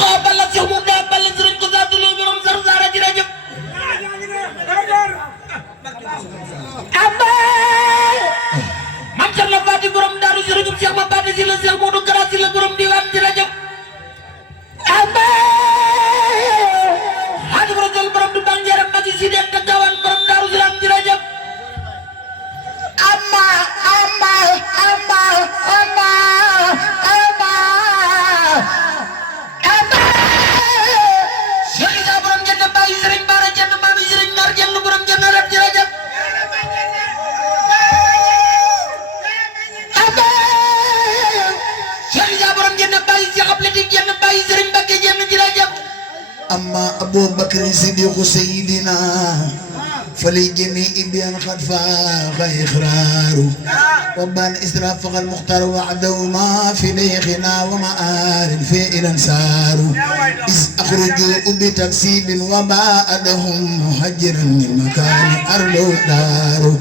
Awa Balla Cheikh Mouda Balla Serigne ko sa tulu borom saru sara jërëjëf Amba Mam Cerno Fati borom Daaru jërëjëf Cheikh Ma Fati si la Cheikh Modou Kara si la borom diwaan jërëjëf Amba Hadi Rasul borom du Bangeram Magi si den Tagawan borom Daaru Salaam jërëjëf Amba Amba Amba Amba Amba Amba Cheikh Isa borom jenn Baye Serigne Bara jenn Mami Serigne Mar jenn borom jenn rat jërëjëf Amba Cheikh Isa borom jenn Baye Cheikh Ablatif jenn Baye Serigne Mbacké jenn jërëjëf أما أبو بكر صديق سيدنا فلجميع بأن قد فاق إخراره وبان إسراف فقال المختار وعده ما في ليخنا ومآل في الأنصار إذ أخرجوا بتكسيب وبعدهم مهجرا من مكان أرض دار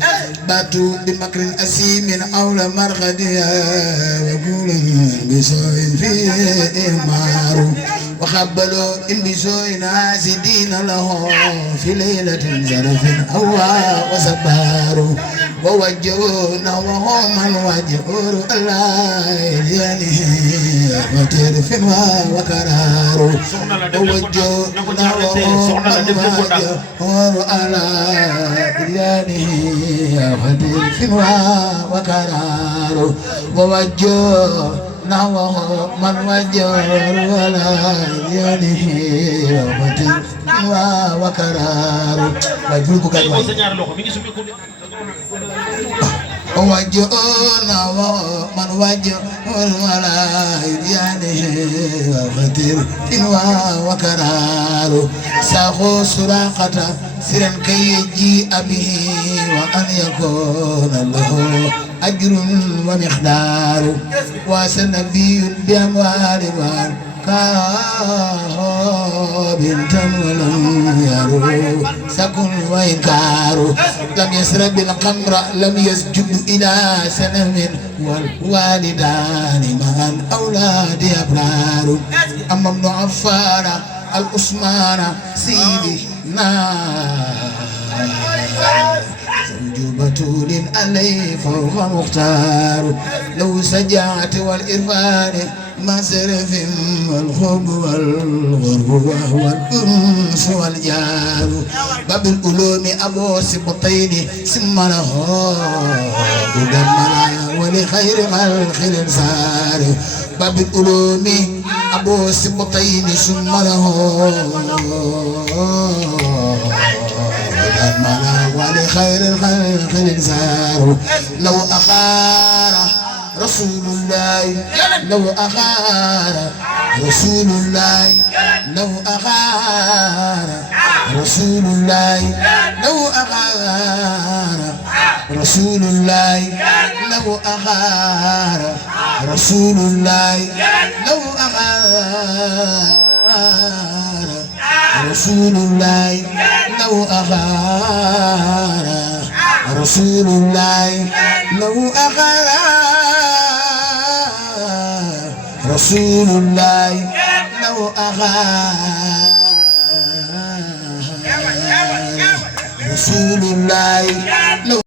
باتوا بمكر أسيم أولى مرغدها وقول بسوء فيه إمار وخبلوا إن بسوء ناسدين له في ليلة زرف هوى وسبار ووجهونا وهم من وجهور الله يعني وترف وكرار ووجهونا وهم من وجهور الله يعني وترف وكرار ووجهونا نحوه من وجر ولا يده وفتن وكرار وجرنا من وجر ولا يده وفتن وكرار ساخو سراقة سرا كي يجيء به وأن يكون له أجر ومقدار وسنبي بأموال بنتا ولم يروا سكن وإنكار لم يسرب القمر لم يسجد إلى سنم والوالدان مع الأولاد أبرار أما ابن عفان العثمان سيدنا بطول عليه فوق مختار لو سجعت والإرفان ما سرف والخب والغرب وهو الأنس والجار باب الألوم أبو سبطين سمره بدمنا ولخير خلق الإنسان باب الألوم أبو سبطين سمره ولخير الخلق الإنسان لو أخار رسول الله لو أخار رسول الله لو أخار رسول الله لو أخار رسول الله لو أخار رسول الله لو أخار رسول الله لو أخار رسول الله لو أخار رسول الله لو أخار رسول الله لو